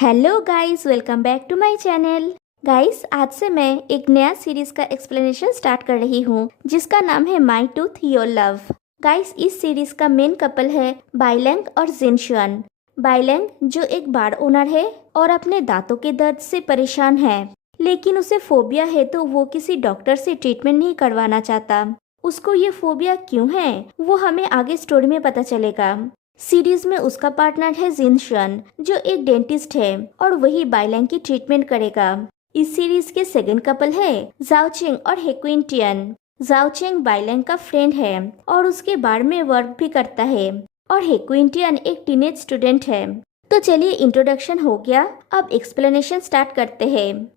Hello guys, welcome back to my channel. Guys, आज से मैं एक नया सीरीज का एक्सप्लेनेशन स्टार्ट कर रही हूँ जिसका नाम है माई टूथ योर लव। गाइस, इस सीरीज का मेन कपल है बाइलैंग और जिनशुआन। बाइलैंग जो एक बार ओनर है और अपने दांतों के दर्द से परेशान है, लेकिन उसे फोबिया है तो वो किसी डॉक्टर से ट्रीटमेंट नहीं करवाना चाहता। उसको ये फोबिया क्यों है वो हमें आगे स्टोरी में पता चलेगा। सीरीज में उसका पार्टनर है जिनशुआन जो एक डेंटिस्ट है और वही बाइलैंग की ट्रीटमेंट करेगा। इस सीरीज के सेकंड कपल है जाओचेंग और हेक्विंटियन। जाओचेंग बाइलैंग का फ्रेंड है और उसके बार में वर्क भी करता है और हेक्विंटियन एक टीनेज स्टूडेंट है। तो चलिए, इंट्रोडक्शन हो गया, अब एक्सप्लेनेशन स्टार्ट करते हैं।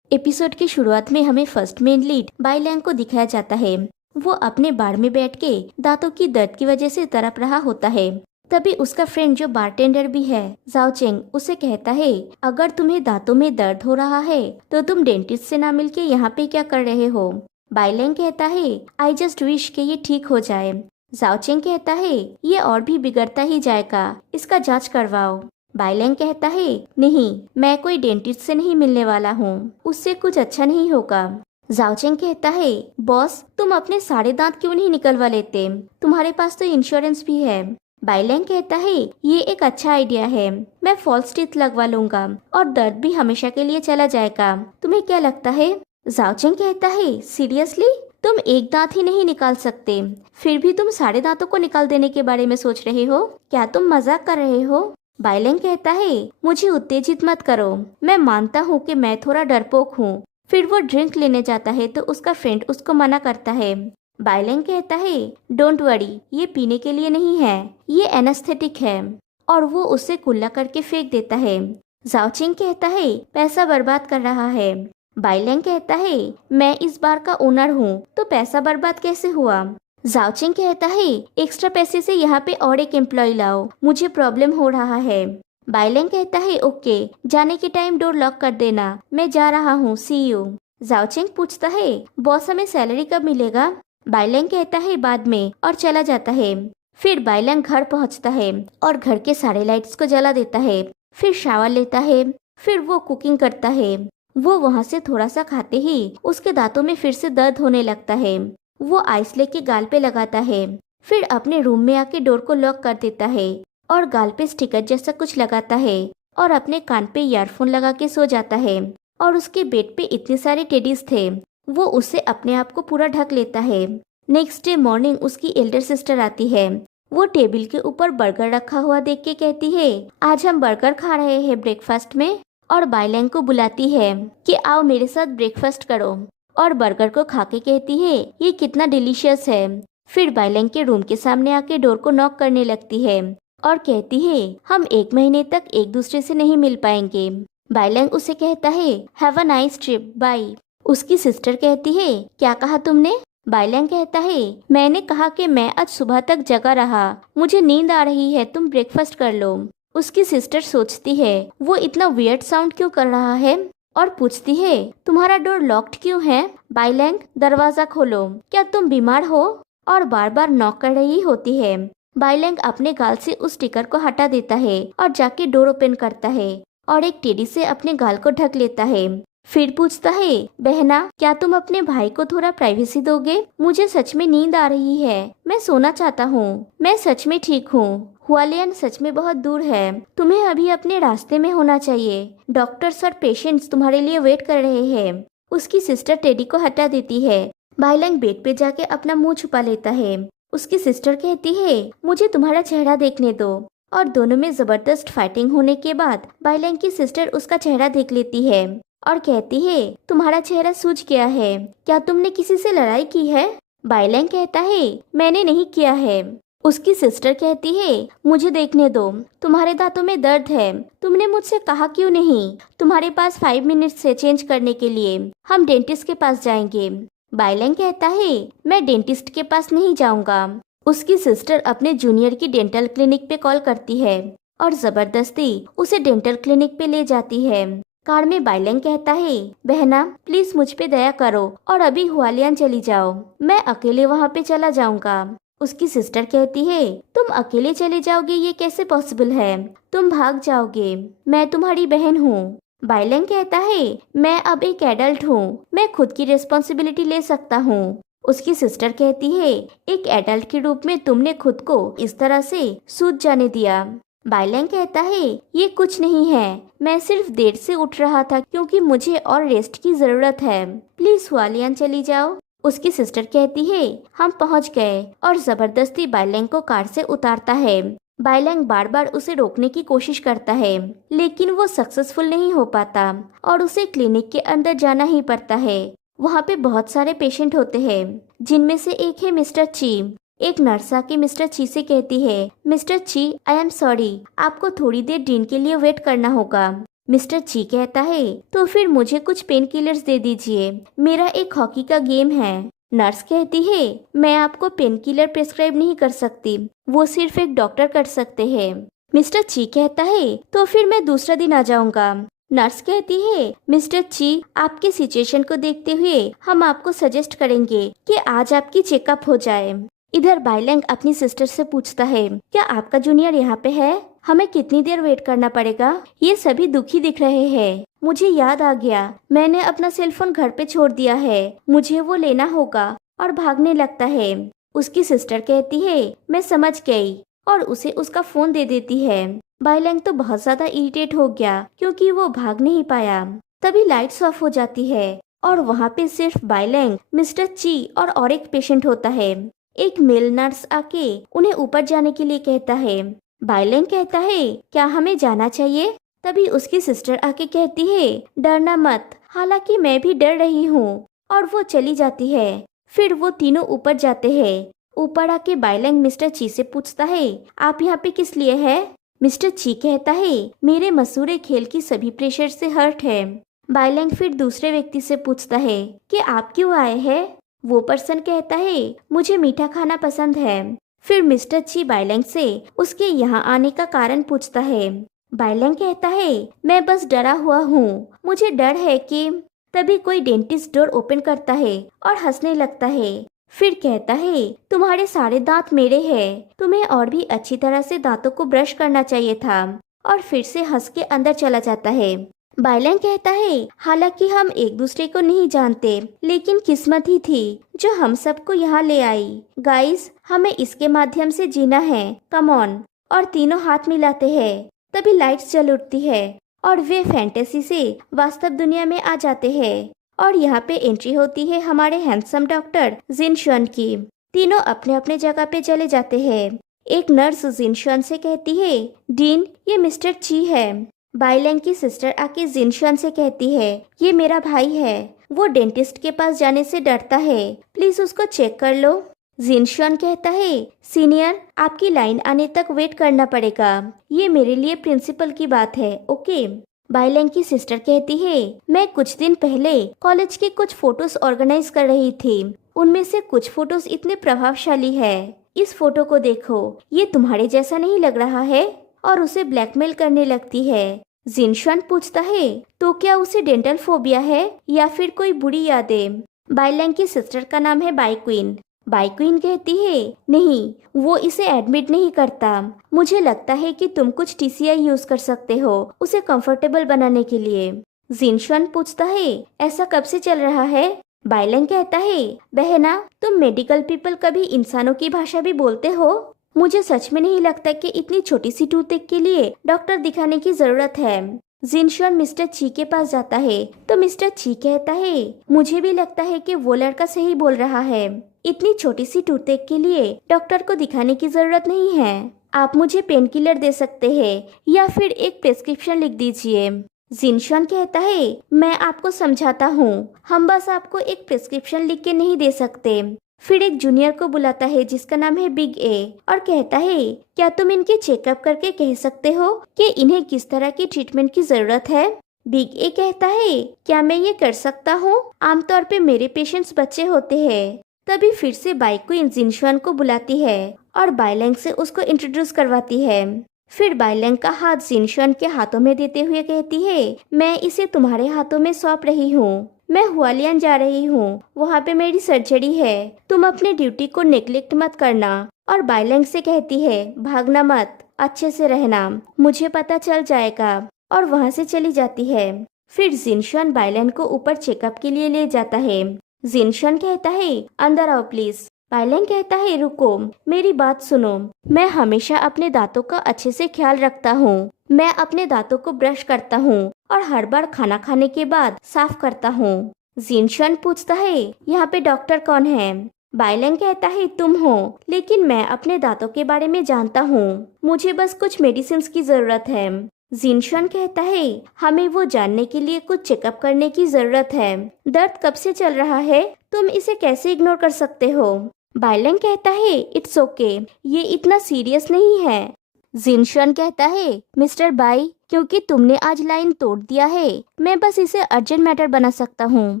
एपिसोड की शुरुआत में हमें फर्स्ट मेन लीड बाइलैंग को दिखाया जाता है। वो अपने बार में बैठ के दांतों की दर्द की वजह से तड़प रहा होता है। तभी उसका फ्रेंड जो बारटेंडर भी है जाओचेंग उसे कहता है, अगर तुम्हें दांतों में दर्द हो रहा है तो तुम डेंटिस्ट से ना मिलके यहाँ पे क्या कर रहे हो। बाइलैंग कहता है, आई जस्ट विश के ये ठीक हो जाए। जाओचेंग कहता है, ये और भी बिगड़ता ही जाएगा, इसका जांच करवाओ। बाइलैंग कहता है, नहीं, मैं कोई डेंटिस्ट से नहीं मिलने वाला हूँ, उससे कुछ अच्छा नहीं होगा। जाओचेंग कहता है, बॉस तुम अपने सारे दांत क्यों नहीं निकलवा लेते, तुम्हारे पास तो इंश्योरेंस भी है। बाइलैंग कहता है, ये एक अच्छा आइडिया है, मैं फॉल्स टीथ लगवा लूंगा और दर्द भी हमेशा के लिए चला जाएगा, तुम्हें क्या लगता है। जाओचेंग कहता है, सीरियसली तुम एक दांत ही नहीं निकाल सकते, फिर भी तुम सारे दांतों को निकाल देने के बारे में सोच रहे हो, क्या तुम मजाक कर रहे हो। बाइलैंग कहता है, मुझे उत्तेजित मत करो, मैं मानता हूँ कि मैं थोड़ा डरपोक हूँ। फिर वो ड्रिंक लेने जाता है तो उसका फ्रेंड उसको मना करता है। बाइलैंग कहता है, डोंट वरी, ये पीने के लिए नहीं है, ये एनेस्थेटिक है, और वो उसे कुल्ला करके फेंक देता है। जाओचेंग कहता है, पैसा बर्बाद कर रहा है। बाइलैंग कहता है, मैं इस बार का ओनर हूँ तो पैसा बर्बाद कैसे हुआ। जाओचेंग कहता है, एक्स्ट्रा पैसे से यहाँ पे और एक एम्प्लॉय लाओ, मुझे प्रॉब्लम हो रहा है। बाइलैंग कहता है, ओके, जाने के टाइम डोर लॉक कर देना, मैं जा रहा हूँ, सी यू। जाओचेंग पूछता है, बॉस हमें सैलरी कब मिलेगा। बाइलैंग कहता है, बाद में, और चला जाता है। फिर बाइलैंग घर पहुँचता है और घर के सारे लाइट्स को जला देता है। फिर शावर लेता है, फिर वो कुकिंग करता है। वो वहाँ से थोड़ा सा खाते ही उसके दांतों में फिर से दर्द होने लगता है। वो आइस लेके गाल पे लगाता है, फिर अपने रूम में आके डोर को लॉक कर देता है और गाल पे स्टिकर जैसा कुछ लगाता है और अपने कान पे ईयरफोन लगा के सो जाता है। और उसके बेड पे इतने सारे टेडीज थे, वो उससे अपने आप को पूरा ढक लेता है। नेक्स्ट डे मॉर्निंग उसकी एल्डर सिस्टर आती है। वो टेबल के ऊपर बर्गर रखा हुआ देख के कहती है, आज हम बर्गर खा रहे हैं ब्रेकफास्ट में, और बाइलैंग को बुलाती है कि आओ मेरे साथ ब्रेकफास्ट करो, और बर्गर को खा के कहती है, ये कितना डिलीशियस है। फिर बाइलैंग के रूम के सामने आके डोर को नॉक करने लगती है और कहती है, हम 1 महीने तक एक दूसरे से नहीं मिल पाएंगे। बाइलैंग उसे कहता है, have a nice trip, bye. उसकी सिस्टर कहती है, क्या कहा तुमने। बाइलैंग कहता है, मैंने कहा कि मैं आज सुबह तक जगा रहा, मुझे नींद आ रही है, तुम ब्रेकफास्ट कर लो। उसकी सिस्टर सोचती है, वो इतना वियर्ड साउंड क्यों कर रहा है, और पूछती है, तुम्हारा डोर लॉक्ड क्यों है। बाइलैंग, दरवाजा खोलो, क्या तुम बीमार हो, और बार बार नॉक कर रही होती है। बाइलैंग अपने गाल से उस स्टिकर को हटा देता है और जाके डोर ओपन करता है और एक टेडी से अपने गाल को ढक लेता है। फिर पूछता है, बहना, क्या तुम अपने भाई को थोड़ा प्राइवेसी दोगे, मुझे सच में नींद आ रही है, मैं सोना चाहता हूँ, मैं सच में ठीक हूँ, हुआलियन सच में बहुत दूर है, तुम्हें अभी अपने रास्ते में होना चाहिए, डॉक्टर्स और पेशेंट्स तुम्हारे लिए वेट कर रहे हैं। उसकी सिस्टर टेडी को हटा देती है। बाइलैंग बेड पे जाके अपना मुंह छुपा लेता है। उसकी सिस्टर कहती है, मुझे तुम्हारा चेहरा देखने दो, और दोनों में जबरदस्त फाइटिंग होने के बाद बाइलैंग की सिस्टर उसका चेहरा देख लेती है और कहती है, तुम्हारा चेहरा सूज गया है, क्या तुमने किसी से लड़ाई की है। बाइलैंग कहता है, मैंने नहीं किया है। उसकी सिस्टर कहती है, मुझे देखने दो, तुम्हारे दांतों में दर्द है, तुमने मुझसे कहा क्यों नहीं, तुम्हारे पास 5 मिनट से चेंज करने के लिए, हम डेंटिस्ट के पास जाएंगे। बाइलैंग कहता है, मैं डेंटिस्ट के पास नहीं जाऊंगा। उसकी सिस्टर अपने जूनियर की डेंटल क्लिनिक पे कॉल करती है और जबरदस्ती उसे डेंटल क्लिनिक पे ले जाती है। कार में बाइलैंग कहता है, बहना प्लीज मुझ पे दया करो और अभी हुआलियान चली जाओ, मैं अकेले वहाँ पे चला जाऊंगा। उसकी सिस्टर कहती है, तुम अकेले चले जाओगे, ये कैसे पॉसिबल है? तुम भाग जाओगे, मैं तुम्हारी बहन हूँ। बाइलेंग कहता है, मैं अब एक एडल्ट हूँ, मैं खुद की रिस्पॉन्सिबिलिटी ले सकता हूँ। उसकी सिस्टर कहती है, एक एडल्ट के रूप में तुमने खुद को इस तरह से सूझ जाने दिया। बाइलेंग कहता है, ये कुछ नहीं है, मैं सिर्फ देर से उठ रहा था क्योंकि मुझे और रेस्ट की जरूरत है। प्लीज हुआलियान चली जाओ। उसकी सिस्टर कहती है, हम पहुंच गए, और जबरदस्ती बाइलेंग को कार से उतारता है। बाइलेंग बार बार उसे रोकने की कोशिश करता है, लेकिन वो सक्सेसफुल नहीं हो पाता और उसे क्लिनिक के अंदर जाना ही पड़ता है। वहाँ पे बहुत सारे पेशेंट होते हैं, जिनमें से एक है मिस्टर ची। एक नर्स आके मिस्टर ची से कहती है, मिस्टर ची, आई एम सॉरी, आपको थोड़ी देर डीन के लिए वेट करना होगा। मिस्टर ची कहता है, तो फिर मुझे कुछ पेन किलर्स दे दीजिए, मेरा एक हॉकी का गेम है। नर्स कहती है, मैं आपको पेन किलर प्रिस्क्राइब नहीं कर सकती, वो सिर्फ एक डॉक्टर कर सकते हैं। मिस्टर ची कहता है, तो फिर मैं दूसरा दिन आ जाऊंगा। नर्स कहती है, मिस्टर ची, आपकी सिचुएशन को देखते हुए हम आपको सजेस्ट करेंगे कि आज आपकी चेकअप हो जाए। इधर बाइलेंग अपनी सिस्टर से पूछता है, क्या आपका जूनियर यहाँ पे है? हमें कितनी देर वेट करना पड़ेगा? ये सभी दुखी दिख रहे हैं। मुझे याद आ गया, मैंने अपना सेलफोन घर पे छोड़ दिया है, मुझे वो लेना होगा, और भागने लगता है। उसकी सिस्टर कहती है, मैं समझ गई, और उसे उसका फोन दे देती है। बाइलेंग तो बहुत ज्यादा इरिटेट हो गया क्योंकि वो भाग नहीं पाया। तभी लाइट्स ऑफ हो जाती है और वहाँ पे सिर्फ बाइलेंग, मिस्टर ची और एक पेशेंट होता है। एक मेल नर्स आके उन्हें ऊपर जाने के लिए कहता है। बाइलेंग कहता है, क्या हमें जाना चाहिए? तभी उसकी सिस्टर आके कहती है, डरना मत, हालांकि मैं भी डर रही हूँ, और वो चली जाती है। फिर वो तीनों ऊपर जाते हैं। ऊपर आके बाइलेंग मिस्टर ची से पूछता है, आप यहाँ पे किस लिए है? मिस्टर ची कहता है, मेरे मसूरे खेल की सभी प्रेशर से हर्ट है। बाइलेंग फिर दूसरे व्यक्ति से पूछता है कि आप क्यों आए हैं? वो पर्सन कहता है, मुझे मीठा खाना पसंद है। फिर मिस्टर ची बाइलेंग से उसके यहाँ आने का कारण पूछता है। बाइलेंग कहता है, मैं बस डरा हुआ हूँ, मुझे डर है कि। तभी कोई डेंटिस्ट डोर ओपन करता है और हंसने लगता है। फिर कहता है, तुम्हारे सारे दांत मेरे हैं, तुम्हें और भी अच्छी तरह से दांतों को ब्रश करना चाहिए था, और फिर से हंस के अंदर चला जाता है। बाइलेंग कहता है, हालांकि हम एक दूसरे को नहीं जानते, लेकिन किस्मत ही थी जो हम सबको यहाँ ले आई। गाइस, हमें इसके माध्यम से जीना है, कम ऑन। और तीनों हाथ मिलाते हैं। तभी लाइट्स जल उठती है और वे फैंटेसी से वास्तव दुनिया में आ जाते हैं। और यहाँ पे एंट्री होती है हमारे हैंडसम डॉक्टर जिनशुन की। तीनों अपने अपने जगह पे चले जाते हैं। एक नर्स जिनशुन से कहती है, डीन, ये मिस्टर ची है। बाइलेंग की सिस्टर आके जिनशुन से कहती है, ये मेरा भाई है, वो डेंटिस्ट के पास जाने से डरता है, प्लीज उसको चेक कर लो। जिनशुन कहता है, सीनियर, आपकी लाइन आने तक वेट करना पड़ेगा, ये मेरे लिए प्रिंसिपल की बात है, ओके। बाइलेंग की सिस्टर कहती है, मैं कुछ दिन पहले कॉलेज के कुछ फोटोज ऑर्गेनाइज कर रही थी, उनमें से कुछ फोटोज इतने प्रभावशाली है, इस फोटो को देखो, ये तुम्हारे जैसा नहीं लग रहा है? और उसे ब्लैकमेल करने लगती है। जिनशुन पूछता है, तो क्या उसे डेंटल फोबिया है या फिर कोई बुरी यादें? बाइलेंग की सिस्टर का नाम है बाइक्वीन। बाइक्वीन कहती है, नहीं, वो इसे एडमिट नहीं करता, मुझे लगता है कि तुम कुछ टीसीआई यूज कर सकते हो उसे कंफर्टेबल बनाने के लिए। जिनशुन पूछता है, ऐसा कब से चल रहा है? बाइलेंग कहता है, बहना, तुम मेडिकल पीपल कभी इंसानों की भाषा भी बोलते हो? मुझे सच में नहीं लगता कि इतनी छोटी सी टूथपिक के लिए डॉक्टर दिखाने की जरूरत है। जिनशुन मिस्टर ची के पास जाता है तो मिस्टर ची कहता है, मुझे भी लगता है कि वो लड़का सही बोल रहा है, इतनी छोटी सी टूथपिक के लिए डॉक्टर को दिखाने की जरूरत नहीं है। आप मुझे पेन किलर दे सकते हैं या फिर एक प्रिस्क्रिप्शन लिख दीजिए। जिनशुन कहता है, मैं आपको समझाता हूँ, हम बस आपको एक प्रिस्क्रिप्शन लिख के नहीं दे सकते। फिर एक जूनियर को बुलाता है जिसका नाम है बिग ए और कहता है, क्या तुम इनके चेकअप करके कह सकते हो कि इन्हें किस तरह की ट्रीटमेंट की जरूरत है? बिग ए कहता है, क्या मैं ये कर सकता हूँ? आमतौर पे मेरे पेशेंट्स बच्चे होते हैं। तभी फिर से बाइक्वीन जिनशुन को बुलाती है और बाइलेंग से उसको इंट्रोड्यूस करवाती है। फिर बाइलेंग का हाथ जिनशुन के हाथों में देते हुए कहती है, मैं इसे तुम्हारे हाथों में सौंप रही हूँ, मैं हुआलियान जा रही हूँ, वहाँ पे मेरी सर्जरी है। तुम अपने ड्यूटी को नेग्लेक्ट मत करना। और बाइलैंग से कहती है, भागना मत, अच्छे से रहना, मुझे पता चल जाएगा। और वहाँ से चली जाती है। फिर जिनशन बाइलैंग को ऊपर चेकअप के लिए ले जाता है। जिनशन कहता है, अंदर आओ प्लीज। बाइलैंग कहता है, रुको, मेरी बात सुनो। मैं हमेशा अपने दांतों का अच्छे से ख्याल रखता हूँ। मैं अपने दांतों को ब्रश करता हूँ और हर बार खाना खाने के बाद साफ करता हूँ। जिनशन पूछता है, यहाँ पे डॉक्टर कौन है? बाइलैंग कहता है, तुम हो, लेकिन मैं अपने दांतों के बारे में जानता हूँ। मुझे बस कुछ मेडिसिन की जरूरत है। जिनशन कहता है, हमें वो जानने के लिए कुछ चेकअप करने की जरूरत है। दर्द कब से चल रहा है? तुम इसे कैसे इग्नोर कर सकते हो? बाइलैंग कहता है, इट्स ओके, ये इतना सीरियस नहीं है। जिनशन कहता है, मिस्टर बाई, क्योंकि तुमने आज लाइन तोड़ दिया है, मैं बस इसे अर्जेंट मैटर बना सकता हूँ।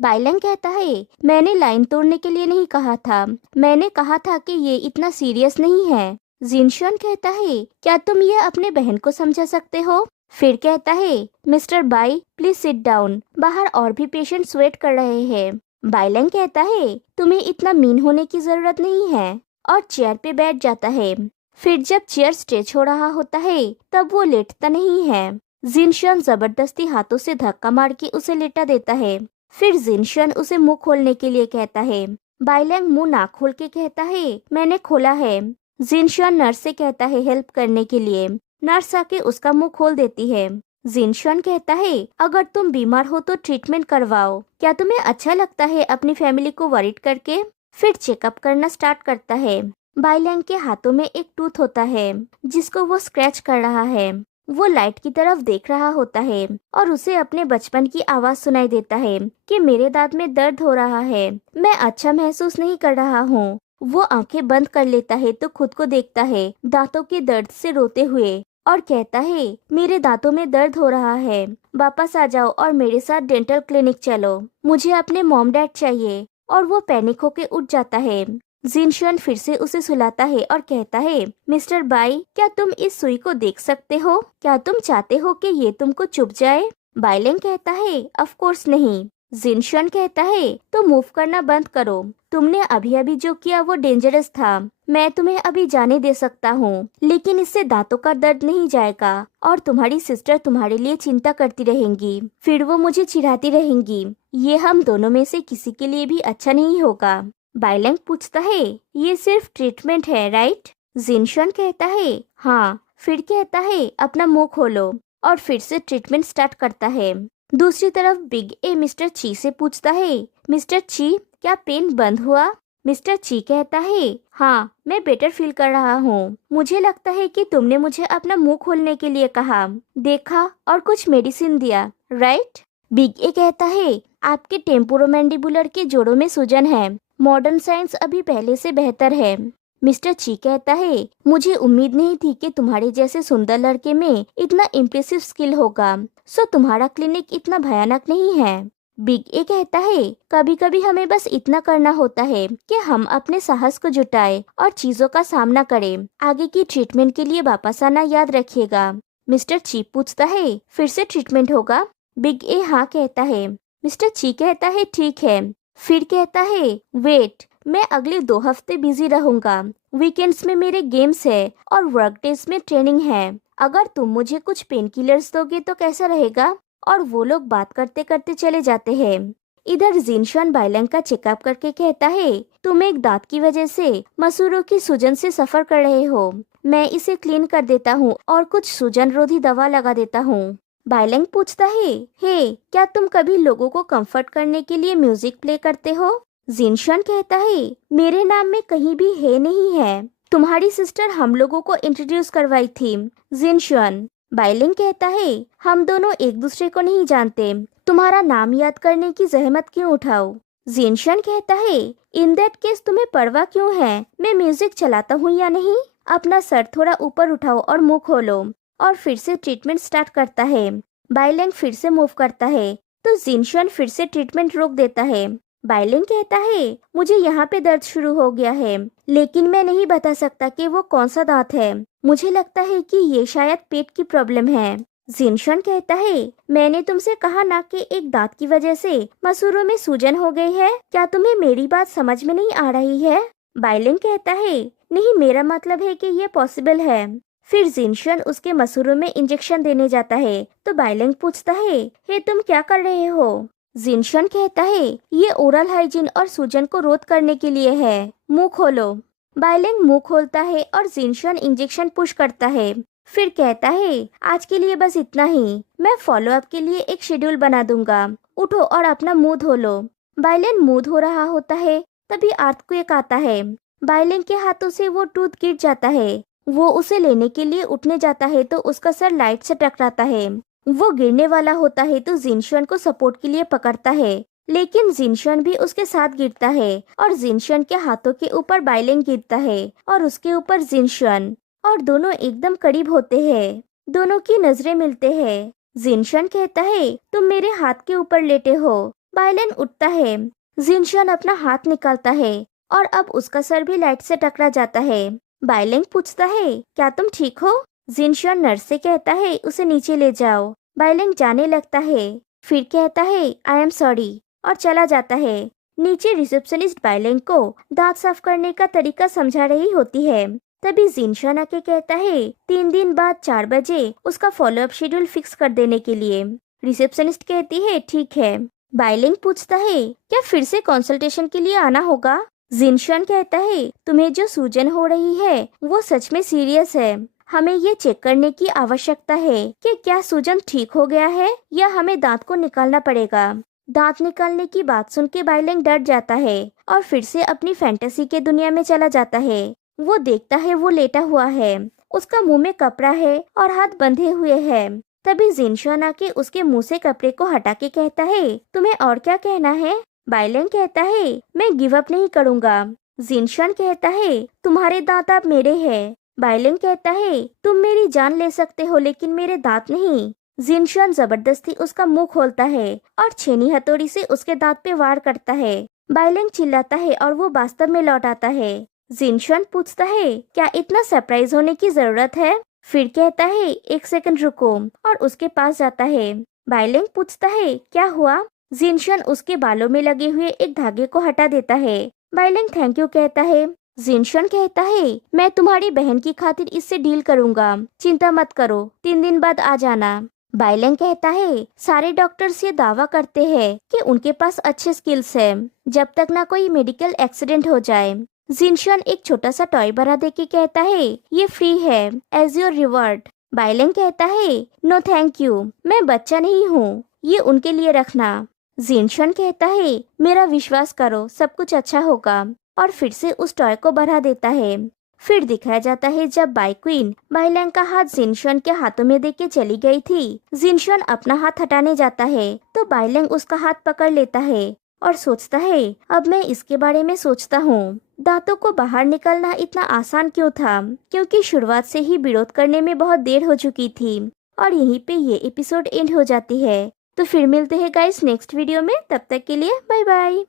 बाइलैंग कहता है, मैंने लाइन तोड़ने के लिए नहीं कहा था, मैंने कहा था कि ये इतना सीरियस नहीं है। जिनशन कहता है, क्या तुम ये अपने बहन को समझा सकते हो? फिर कहता है, mister by please sit down, बाहर और भी पेशेंट्स वेट कर रहे हैं। बाइलैंग कहता है, तुम्हें इतना मीन होने की जरूरत नहीं है, और चेयर पे बैठ जाता है। फिर जब चेयर स्ट्रेच हो रहा होता है तब वो लेटता नहीं है। जिनशन जबरदस्ती हाथों से धक्का मार के उसे लेटा देता है। फिर जिनशन उसे मुंह खोलने के लिए कहता है। बाइलैंग मुंह ना खोल के कहता है, मैंने खोला है। जिनशन नर्स से कहता है हेल्प करने के लिए। नर्स आके उसका मुंह खोल देती है। जिनशन कहता है, अगर तुम बीमार हो तो ट्रीटमेंट करवाओ। क्या तुम्हें अच्छा लगता है अपनी फैमिली को वरीड करके? फिर चेकअप करना स्टार्ट करता है। बाइलैंग के हाथों में एक टूथ होता है जिसको वो स्क्रैच कर रहा है। वो लाइट की तरफ देख रहा होता है और उसे अपने बचपन की आवाज सुनाई देता है कि मेरे दांत में दर्द हो रहा है, मैं अच्छा महसूस नहीं कर रहा हूँ। वो आंखें बंद कर लेता है तो खुद को देखता है दांतों के दर्द से रोते हुए और कहता है, मेरे दांतों में दर्द हो रहा है, वापस आ जाओ और मेरे साथ डेंटल क्लिनिक चलो, मुझे अपने मॉम डैड चाहिए। और वो पैनिक होके उठ जाता है। जिनशन फिर से उसे सुलाता है और कहता है, मिस्टर बाई, क्या तुम इस सुई को देख सकते हो? क्या तुम चाहते हो कि ये तुमको चुभ जाए? बाइलैंग कहता है, ऑफ कोर्स नहीं। जिनशन कहता है, तो मूव करना बंद करो, तुमने अभी अभी जो किया वो डेंजरस था। मैं तुम्हें अभी जाने दे सकता हूँ, लेकिन इससे दांतों का दर्द नहीं जाएगा और तुम्हारी सिस्टर तुम्हारे लिए चिंता करती रहेंगी, फिर वो मुझे चिढ़ाती रहेंगी। ये हम दोनों में से किसी के लिए भी अच्छा नहीं होगा। बाइलैंग पूछता है, ये सिर्फ ट्रीटमेंट है राइट? जिनशन कहता है, हाँ। फिर कहता है, अपना मुंह खोलो, और फिर से ट्रीटमेंट स्टार्ट करता है। दूसरी तरफ बिग ए मिस्टर ची से पूछता है, मिस्टर ची, क्या पेन बंद हुआ? मिस्टर ची कहता है, हाँ, मैं बेटर फील कर रहा हूँ। मुझे लगता है कि तुमने मुझे अपना मुंह खोलने के लिए कहा, देखा और कुछ मेडिसिन दिया, राइट? बिग ए कहता है, आपके टेम्पोरोमैंडिबुलर के जोड़ों में सूजन है, मॉडर्न साइंस अभी पहले से बेहतर है। मिस्टर ची कहता है, मुझे उम्मीद नहीं थी कि तुम्हारे जैसे सुंदर लड़के में इतना इम्प्रेसिव स्किल होगा, सो तुम्हारा क्लिनिक इतना भयानक नहीं है। बिग ए कहता है, कभी कभी हमें बस इतना करना होता है कि हम अपने साहस को जुटाए और चीजों का सामना करें। आगे की ट्रीटमेंट के लिए वापस आना याद रखिएगा। मिस्टर ची पूछता है, फिर से ट्रीटमेंट होगा? बिग ए हाँ कहता है। मिस्टर ची कहता है, ठीक है। फिर कहता है, वेट, मैं अगले 2 हफ्ते बिजी रहूंगा, वीकेंड्स में मेरे गेम्स है और वर्क डेज में ट्रेनिंग है। अगर तुम मुझे कुछ पेन किलर्स दोगे तो कैसा रहेगा? और वो लोग बात करते करते चले जाते हैं। इधर जिनशन बाइलैंग का चेकअप करके कहता है, तुम एक दांत की वजह से मसूरों की सूजन से सफर कर रहे हो, मैं इसे क्लीन कर देता हूँ और कुछ सूजन रोधी दवा लगा देता हूँ। बाइलैंग पूछता है, हे, क्या तुम कभी लोगों को कंफर्ट करने के लिए म्यूजिक प्ले करते हो? जिनशन कहता है, मेरे नाम में कहीं भी है नहीं है, तुम्हारी सिस्टर हम लोगों को इंट्रोड्यूस करवाई थी। जिनशन। बाइलैंग कहता है, हम दोनों एक दूसरे को नहीं जानते, तुम्हारा नाम याद करने की जहमत क्यों उठाओ? जिनशन कहता है, इन दैट केस तुम्हें परवाह क्यों है मैं म्यूजिक चलाता हूँ या नहीं? अपना सर थोड़ा ऊपर उठाओ और मुंह खोलो। और फिर से ट्रीटमेंट स्टार्ट करता है। बाइलैंग फिर से मूव करता है तो जिनशन फिर से ट्रीटमेंट रोक देता है। बाइलैंग कहता है, मुझे यहाँ पे दर्द शुरू हो गया है, लेकिन मैं नहीं बता सकता कि वो कौन सा दांत है। मुझे लगता है कि ये शायद पेट की प्रॉब्लम है। जिनशन कहता है, मैंने तुमसे कहा ना कि एक दांत की वजह से मसूरों में सूजन हो गई है। क्या तुम्हें मेरी बात समझ में नहीं आ रही है? बाइलिंग कहता है, नहीं, मेरा मतलब है कि ये पॉसिबल है। फिर जिनशन उसके मसूरों में इंजेक्शन देने जाता है तो बाइलिंग पूछता है, हे तुम क्या कर रहे हो? जिनशन कहता है, ये ओरल हाइजीन और सूजन को रोध करने के लिए है, मुंह खोलो। बाइलिंग मुंह खोलता है और जिनशन इंजेक्शन पुश करता है। फिर कहता है, आज के लिए बस इतना ही, मैं फॉलो अप के लिए एक शेड्यूल बना दूंगा, उठो और अपना मुंह धो लो। बाइलिंग मुंह धो रहा होता है, तभी अर्थक्वेक आता है। बाइलिंग के हाथों से वो टूथ गिर जाता है। वो उसे लेने के लिए उठने जाता है तो उसका सर लाइट से टकराता है। वो गिरने वाला होता है तो जिनशन को सपोर्ट के लिए पकड़ता है, लेकिन जिनशन भी उसके साथ गिरता है और जिनशन के हाथों के ऊपर बाइलिंग गिरता है और उसके ऊपर जिनशन, और दोनों एकदम करीब होते हैं। दोनों की नजरें मिलते हैं। जिनशन कहता है, तुम मेरे हाथ के ऊपर लेटे हो। बाइलिंग उठता है। जिनशन अपना हाथ निकालता है और अब उसका सर भी लाइट से टकरा जाता है। बाइलिंग पूछता है, क्या तुम ठीक हो? जिनशन नर्स से कहता है, उसे नीचे ले जाओ। बाइलिंग जाने लगता है, फिर कहता है, आई एम सॉरी, और चला जाता है। नीचे रिसेप्शनिस्ट बाइलिंग को दांत साफ करने का तरीका समझा रही होती है। तभी जिनशन आके कहता है, 3 दिन बाद 4 बजे उसका फॉलोअप शेड्यूल फिक्स कर देने के लिए। रिसेप्शनिस्ट कहती है, ठीक है। बाइलिंग पूछता है, क्या फिर से कंसल्टेशन के लिए आना होगा? जिनशन कहता है, तुम्हें जो सूजन हो रही है वो सच में सीरियस है। हमें ये चेक करने की आवश्यकता है कि क्या सूजन ठीक हो गया है या हमें दांत को निकालना पड़ेगा। दांत निकालने की बात सुन के बाइलिंग डर जाता है और फिर से अपनी फैंटेसी के दुनिया में चला जाता है। वो देखता है वो लेटा हुआ है, उसका मुंह में कपड़ा है और हाथ बंधे हुए हैं। तभी जिनशन आके उसके मुंह से कपड़े को हटा के कहता है, तुम्हें और क्या कहना है? बाइलिंग कहता है, मैं गिव अप नहीं करूँगा। जिनशन कहता है, तुम्हारे दांत अब मेरे हैं। बाइलिंग कहता है, तुम मेरी जान ले सकते हो लेकिन मेरे दांत नहीं। जिनशन जबरदस्ती उसका मुंह खोलता है और छेनी हथौड़ी से उसके दांत पे वार करता है। बाइलिंग चिल्लाता है और वो वास्तव में लौट आता है। जिनशन पूछता है, क्या इतना सरप्राइज होने की जरूरत है? फिर कहता है, 1 सेकंड रुको, और उसके पास जाता है। बाइलिंग पूछता है, क्या हुआ? जिनशन उसके बालों में लगे हुए एक धागे को हटा देता है। बाइलिंग थैंक यू कहता है। जिनशन कहता है, मैं तुम्हारी बहन की खातिर इससे डील करूंगा, चिंता मत करो, 3 दिन बाद आ जाना। बाइलिंग कहता है, सारे डॉक्टर्स ये दावा करते हैं कि उनके पास अच्छे स्किल्स है, जब तक ना कोई मेडिकल एक्सीडेंट हो जाए। जिनशन एक छोटा सा टॉय बना दे के कहता है, ये फ्री है, एज योर रिवॉर्ड। बाइलिंग कहता है, नो थैंक यू, मैं बच्चा नहीं हूँ, ये उनके लिए रखना। जिनशन कहता है, मेरा विश्वास करो, सब कुछ अच्छा होगा, और फिर से उस टॉय को बढ़ा देता है। फिर दिखाया जाता है जब बाई क्वीन बाइलिंग का हाथ जिनशन के हाथों में देके चली गई थी। जिनशन अपना हाथ हटाने जाता है तो बाइलिंग उसका हाथ पकड़ लेता है और सोचता है, अब मैं इसके बारे में सोचता हूँ, दांतों को बाहर निकलना इतना आसान क्यों था, क्योंकि शुरुआत से ही विरोध करने में बहुत देर हो चुकी थी। और यहीं पे ये एपिसोड एंड हो जाती है। तो फिर मिलते हैं गाइस नेक्स्ट वीडियो में, तब तक के लिए बाय बाय।